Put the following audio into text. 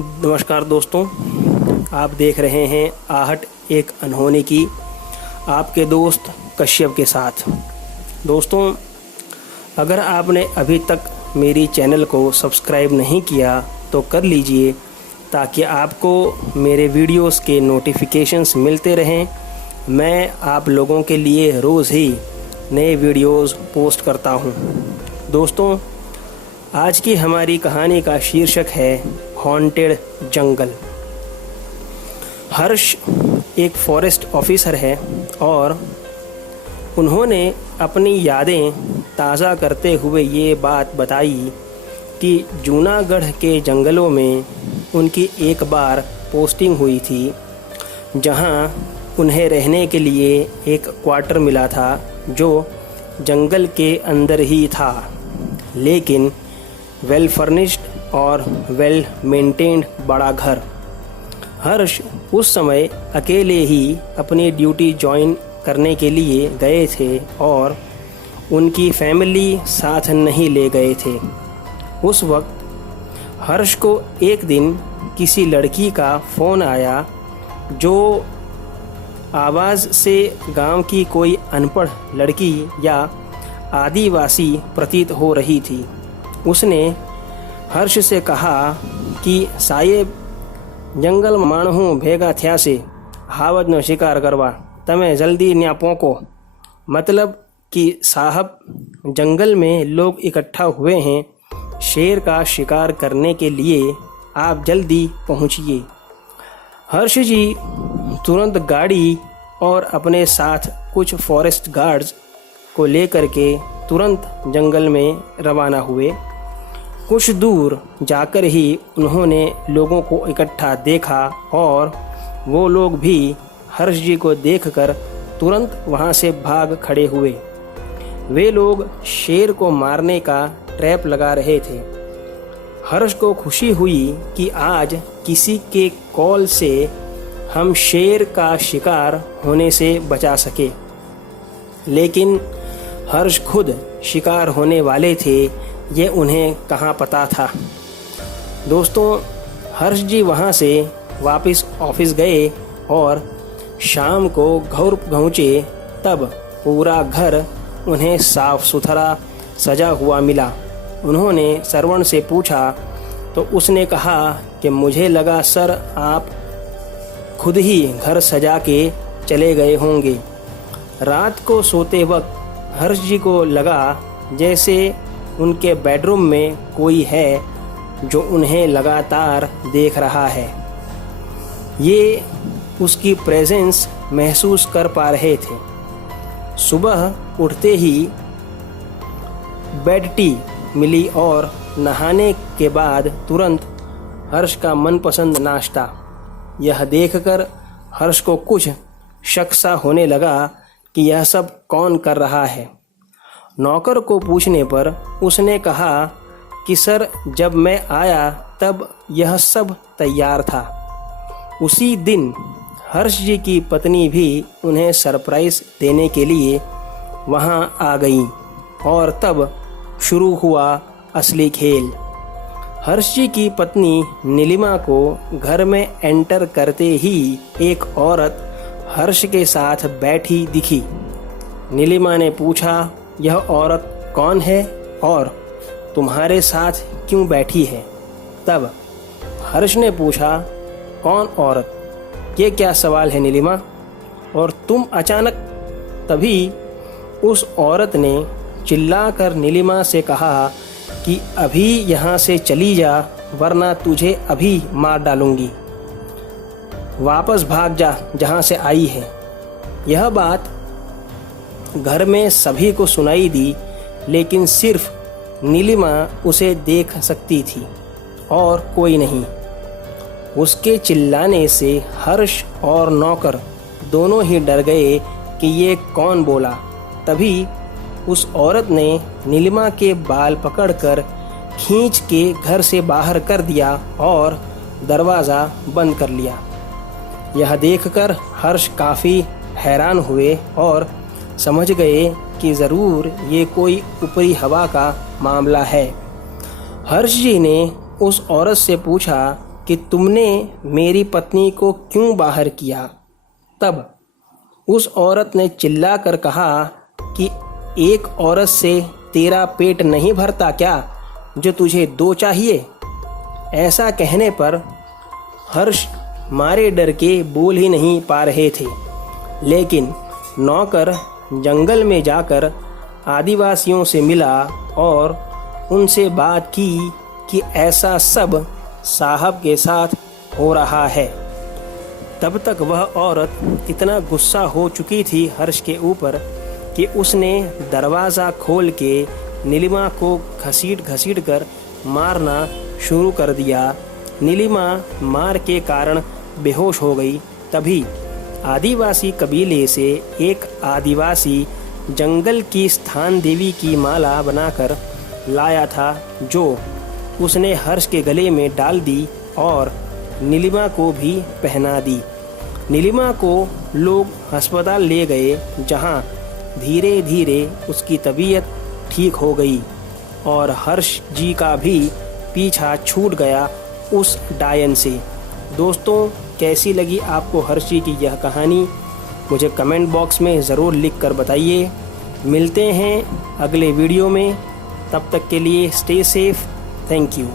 नमस्कार दोस्तों, आप देख रहे हैं आहट एक अनहोनी की, आपके दोस्त कश्यप के साथ। दोस्तों, अगर आपने अभी तक मेरी चैनल को सब्सक्राइब नहीं किया तो कर लीजिए, ताकि आपको मेरे वीडियोस के नोटिफिकेशंस मिलते रहें। मैं आप लोगों के लिए रोज़ ही नए वीडियोस पोस्ट करता हूं। दोस्तों, आज की हमारी कहानी का शीर्षक है हॉन्टेड जंगल। हर्ष एक फॉरेस्ट ऑफिसर है और उन्होंने अपनी यादें ताज़ा करते हुए ये बात बताई कि जूनागढ़ के जंगलों में उनकी एक बार पोस्टिंग हुई थी, जहां उन्हें रहने के लिए एक क्वार्टर मिला था जो जंगल के अंदर ही था, लेकिन वेल फर्निश्ड और वेल मेंटेन्ड बड़ा घर। हर्ष उस समय अकेले ही अपनी ड्यूटी ज्वाइन करने के लिए गए थे और उनकी फैमिली साथ नहीं ले गए थे। उस वक्त हर्ष को एक दिन किसी लड़की का फ़ोन आया जो आवाज़ से गांव की कोई अनपढ़ लड़की या आदिवासी प्रतीत हो रही थी। उसने हर्ष से कहा कि साहेब, जंगल माणहू भेगा थया से हावजनो शिकार करवा, तमे जल्दी न्या पहुंको। मतलब कि साहब, जंगल में लोग इकट्ठा हुए हैं शेर का शिकार करने के लिए, आप जल्दी पहुंचिए। हर्ष जी तुरंत गाड़ी और अपने साथ कुछ फॉरेस्ट गार्ड्स को लेकर के तुरंत जंगल में रवाना हुए। कुछ दूर जाकर ही उन्होंने लोगों को इकट्ठा देखा और वो लोग भी हर्ष जी को देखकर तुरंत वहाँ से भाग खड़े हुए। वे लोग शेर को मारने का ट्रैप लगा रहे थे। हर्ष को खुशी हुई कि आज किसी के कॉल से हम शेर का शिकार होने से बचा सके, लेकिन हर्ष खुद शिकार होने वाले थे, ये उन्हें कहाँ पता था। दोस्तों, हर्ष जी वहाँ से वापस ऑफिस गए और शाम को घर पहुँचे, तब पूरा घर उन्हें साफ सुथरा सजा हुआ मिला। उन्होंने सरवण से पूछा तो उसने कहा कि मुझे लगा सर आप खुद ही घर सजा के चले गए होंगे। रात को सोते वक्त हर्ष जी को लगा जैसे उनके बेडरूम में कोई है जो उन्हें लगातार देख रहा है। ये उसकी प्रेजेंस महसूस कर पा रहे थे। सुबह उठते ही बेड टी मिली और नहाने के बाद तुरंत हर्ष का मनपसंद नाश्ता। यह देखकर हर्ष को कुछ शक सा होने लगा कि यह सब कौन कर रहा है। नौकर को पूछने पर उसने कहा कि सर, जब मैं आया तब यह सब तैयार था। उसी दिन हर्ष जी की पत्नी भी उन्हें सरप्राइज देने के लिए वहां आ गई और तब शुरू हुआ असली खेल। हर्ष जी की पत्नी नीलिमा को घर में एंटर करते ही एक औरत हर्ष के साथ बैठी दिखी। नीलिमा ने पूछा, यह औरत कौन है और तुम्हारे साथ क्यों बैठी है? तब हर्ष ने पूछा, कौन औरत? ये क्या सवाल है नीलिमा, और तुम अचानक? तभी उस औरत ने चिल्लाकर नीलिमा से कहा कि अभी यहाँ से चली जा, वरना तुझे अभी मार डालूंगी। वापस भाग जा जहाँ से आई है। यह बात घर में सभी को सुनाई दी, लेकिन सिर्फ नीलिमा उसे देख सकती थी और कोई नहीं। उसके चिल्लाने से हर्ष और नौकर दोनों ही डर गए कि ये कौन बोला। तभी उस औरत ने नीलिमा के बाल पकड़कर खींच के घर से बाहर कर दिया और दरवाज़ा बंद कर लिया। यह देखकर हर्ष काफ़ी हैरान हुए और समझ गए कि ज़रूर ये कोई ऊपरी हवा का मामला है। हर्ष जी ने उस औरत से पूछा कि तुमने मेरी पत्नी को क्यों बाहर किया। तब उस औरत ने चिल्लाकर कहा कि एक औरत से तेरा पेट नहीं भरता क्या, जो तुझे 2 चाहिए। ऐसा कहने पर हर्ष मारे डर के बोल ही नहीं पा रहे थे, लेकिन नौकर जंगल में जाकर आदिवासियों से मिला और उनसे बात की कि ऐसा सब साहब के साथ हो रहा है। तब तक वह औरत इतना गुस्सा हो चुकी थी हर्ष के ऊपर कि उसने दरवाज़ा खोल के नीलिमा को घसीट कर मारना शुरू कर दिया। नीलिमा मार के कारण बेहोश हो गई। तभी आदिवासी कबीले से एक आदिवासी जंगल की स्थान देवी की माला बनाकर लाया था, जो उसने हर्ष के गले में डाल दी और नीलिमा को भी पहना दी। नीलिमा को लोग अस्पताल ले गए, जहां धीरे धीरे उसकी तबीयत ठीक हो गई और हर्ष जी का भी पीछा छूट गया उस डायन से। दोस्तों, कैसी लगी आपको हर्ष जी की यह कहानी, मुझे कमेंट बॉक्स में ज़रूर लिख कर बताइए। मिलते हैं अगले वीडियो में, तब तक के लिए स्टे सेफ। Thank you.